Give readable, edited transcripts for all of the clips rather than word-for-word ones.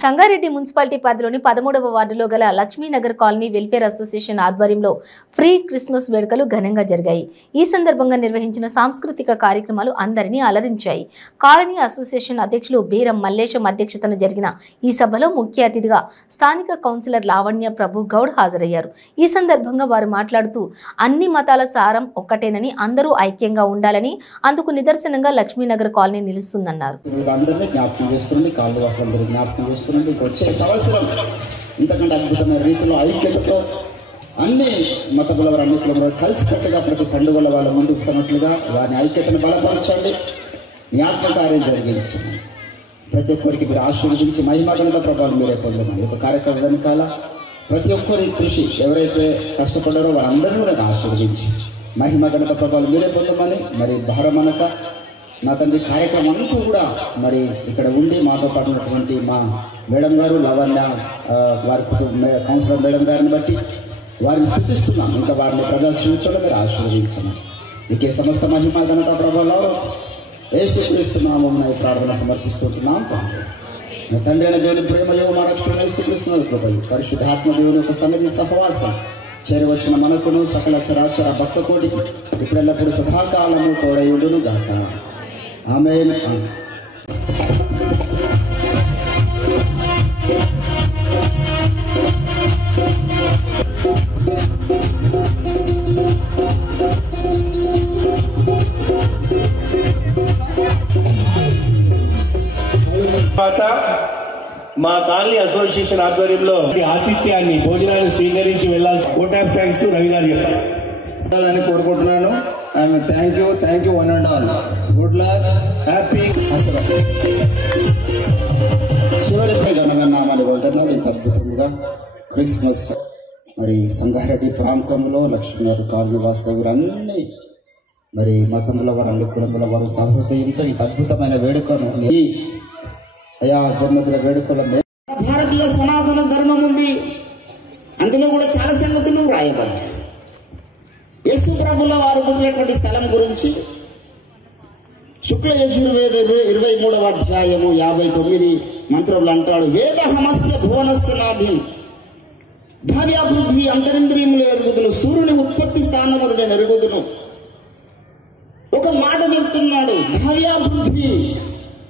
Sangareddy municipality పరిధిలోని 13వ వార్డులో గల లక్ష్మీనగర్ కాలనీ వెల్ఫేర్ అసోసియేషన్ ఆధ్వర్యంలో ఫ్రీ క్రిస్మస్ వేడుకలు ఘనంగా జరిగాయి. ఈ సందర్భంగా నిర్వహించిన సాంస్కృతిక కార్యక్రమాలు అందరినీ అలరించాయి. కాలనీ అసోసియేషన్ అధ్యక్షులు బీరం మల్లేశం అధ్యక్షతన జరిగిన ఈ సభలో ముఖ్య అతిథిగా స్థానిక కౌన్సిలర్ లావణ్య ప్రభు గౌడ్ హాజరయ్యారు. ఈ సందర్భంగా వారు మాట్లాడుతూ అన్ని మతాల సారం ఒక్కటేనని, అందరూ ఐక్యంగా ఉండాలని, అందుకు నిదర్శనంగా లక్ష్మీనగర్ కాలనీ నిలుస్తుందన్నారు. వచ్చే సంవత్సరం ఇంతకంటే అద్భుతమైన రీతిలో ఐక్యతతో అన్ని మతముల వారు అన్ని కులంలో కలిసికట్టుగా ప్రతి పండుగల వాళ్ళ ముందుకు సన్నట్లుగా వారిని ఐక్యతను బలపరచండి, మీ ఆత్మకార్యం జరిగించండి. ప్రతి ఒక్కరికి మీరు ఆశీర్వదించి మహిమగణత ప్రభావం మీరే పొందమని ఒక కార్యక్రమం వెనకాల ప్రతి ఒక్కరి కృషి ఎవరైతే కష్టపడ్డారో వారందరూ కూడా ఆశీర్వదించి మహిమగణత ప్రభావం మీరే పొందమని మరి భారమనక నా తండ్రి కార్యక్రమం అంతా కూడా మరి ఇక్కడ ఉండి మాతో పాటు ఉన్నటువంటి మా మేడం గారు లావణ్య వారి కౌన్సిలర్ మేడం గారిని బట్టి వారిని స్థుతిస్తున్నాం. ఇంకా వారిని ప్రజా జీవితంలో మీరు ఆశీర్వదించండి. మీకే సమస్త మహిమ ఘనత ప్రభావాలు యేసుక్రీస్తున్నాము ఈ ప్రార్థన సమర్పిస్తున్నాం. తండ్రి తండ్రి అయిన దేవుని ప్రేమయో మా రక్షణ స్థుతిస్తున్నాం. ప్రభు పరిశుద్ధాత్మ దేవుని యొక్క సన్నిధి సహవాసం చేరవచ్చిన మనకును సకల చరాచర భక్త కోటికి ఇప్పుడెల్లప్పుడు సదాకాలము తోడయుడును గాక. ఆమేన్. మా కాలనీ అసోసియేషన్ ఆధ్వర్యంలో ఆతిథ్యాన్ని భోజనాన్ని స్వీకరించి వెళ్ళాల్సి ఓట్ ఆఫ్ థ్యాంక్స్ రవి గారు చెప్పాలని కోరుకుంటున్నాను. Thank you one and all. Good luck, happy చివరికి గణగన్నామని వెళ్తున్నాం. ఇంత అద్భుతంగా క్రిస్మస్ మరి సంగారెడ్డి ప్రాంతంలో లక్ష్మీనగర్ కాలనీ వాస్తవులు అన్ని మరి మతముల వారు అన్ని కులముల వారు సహృదయంతో ఇంత అద్భుతమైన వేడుకను అయా జన్మదిన వేడుకల భారతీయ సనాతన ధర్మం ఉంది. అందులో కూడా చాలా సంగతులు రాయబడ్డాయి. యేసు ప్రభుల వారు పుట్టినటువంటి స్థలం గురించి శుక్ల యజుర్వేద 23వ అధ్యాయము 59 మంత్రంలో అంటాడు, వేదహమస్య భువనస్థ నాభిం భావ్యా పృథ్వీ అంతరింద్రియములు ఎరుగుదును, సూర్యుని ఉత్పత్తి స్థానములు నేను ఎరుగుదును. ఒక మాట చెప్తున్నాడు, భావ్యా పృథ్వీ,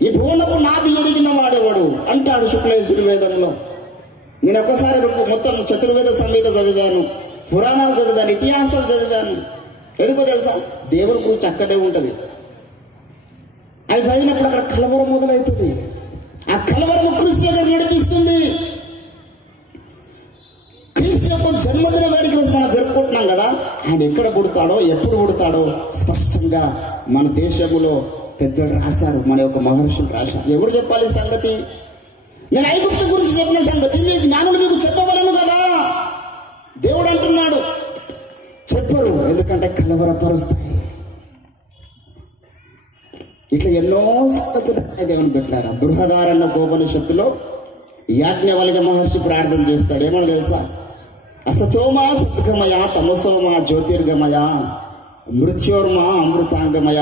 ఈ భువనపు నాభి ఎరిగిన వాడేవాడు అంటాడు శుక్ల యజుర్వేదంలో. నేను ఒకసారి మొత్తం చతుర్వేద సంహిత చదివాను, పురాణాలు చదివాను, ఇతిహాసాలు చదివాను. ఎందుకో తెలుసా, దేవుడి గురించి అక్కడే ఉంటుంది. అవి చదివినప్పుడు అక్కడ కలవరం మొదలవుతుంది. ఆ కలవరం క్రీస్తు దగ్గర నడిపిస్తుంది. క్రీస్తు యొక్క జన్మదిన వేడుక రోజు మనం జరుపుకుంటున్నాం కదా, ఆయన ఎక్కడ పుడతాడో ఎప్పుడు పుడతాడో స్పష్టంగా మన దేశంలో పెద్దలు రాశారు, మన యొక్క మహర్షులు రాశారు. ఎవరు చెప్పాలి సంగతి? నేను ఐగుప్తు గురించి చెప్పిన సంగతి మీ జ్ఞానులు మీకు చెప్పవలను కదా. దేవుడు అంటున్నాడు చెప్పరు, ఎందుకంటే కలవరపరుస్తాయి. ఇట్లా ఎన్నో సంగతులు దేవుని పెట్టారు. బృహదారణ్య గోపనిషత్తులో యాజ్ఞవల్క్య మహర్షి ప్రార్థన చేస్తాడు. ఏమని తెలుసా? అసతోమా సద్గమయ, తమసోమా జ్యోతిర్గమయ, మృత్యోర్మా అమృతాంగమయ.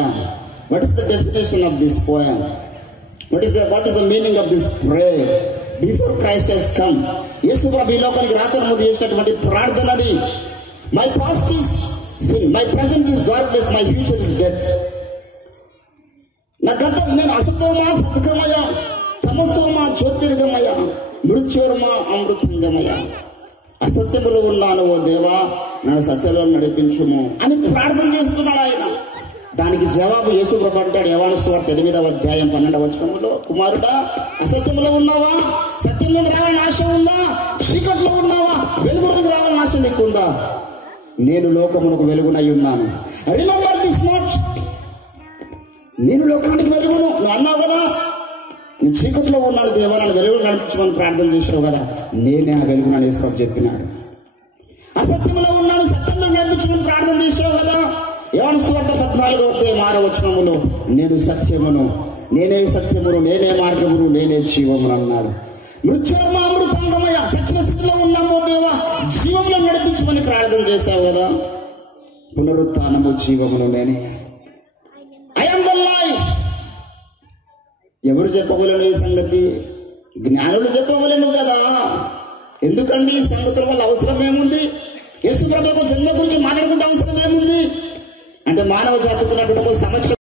What is the definition of this poem? What is the meaning of this prayer before Christ has come? యేసు ప్రభు ఈ లోకానికి రాకముందు ముందు చేసినటువంటి ప్రార్థనది. My past is sin, my present is godless, my future is death. నా గతం నేను అసతోమా సద్గమయ, తమసోమా జ్యోతిర్గమయ, మృత్యోర్మా అమృతంగమయ. అసత్యములో ఉన్నాను ఓ దేవా, నన్ను సత్యంలో నడిపించుము అని ప్రార్థన చేస్తున్నాడు ఆయన. దానికి జవాబు యేసు ప్రభు అంటాడు యోహాను సువార్త 8వ అధ్యాయం 12వ వచనంలో, కుమారుడా అసత్యంలో ఉన్నావా? సత్యంలోకి రావాలని ఆశ ఉందా? చీకట్లో ఉన్నావా? వెలుగులోకి రావాలని ఆశ నీకుందా? నేను లోకమునకు వెలుగునై ఉన్నాను. Remember this not. నేను లోకానికి వెలుగును నువ్వు అన్నావు కదా. నేను చీకట్లో ఉన్నాడు దేవా, నన్ను వెలుగు నడిపించమని ప్రార్థన చేసావు కదా, నేనే ఆ వెలుగును యేసు ప్రభు చెప్పినాడు. అసత్యంలో ఉన్నాడు, సత్యంలో నడిపించమని ప్రార్థన చేసావు కదా. యోహాను సువార్త 14వ అధ్యాయం 6వ వచనములో, నేను సత్యమును, నేనే సత్యమును, నేనే మార్గమును, నేనే జీవమును అన్నాడు. మృత్యుర్మ అమృతాంగమయ, సత్య స్థితిలో ఉన్నామో దేవా, జీవంలో నడిపించమని ప్రార్థన చేశావు కదా. పునరుత్థానము జీవమును నేనే. I am the life. ఎవరు చెప్పగలను ఈ సంగతి? జ్ఞానులు చెప్పవలేను కదా. ఎందుకండి ఈ సంగతుల వల్ల అవసరం ఏముంది? యేసు ప్రభువు జన్మ గురించి మాట్లాడుకుంటే అవసరం ఏముంది అంటే మానవ జాతికి ఉన్నటువంటి సమస్య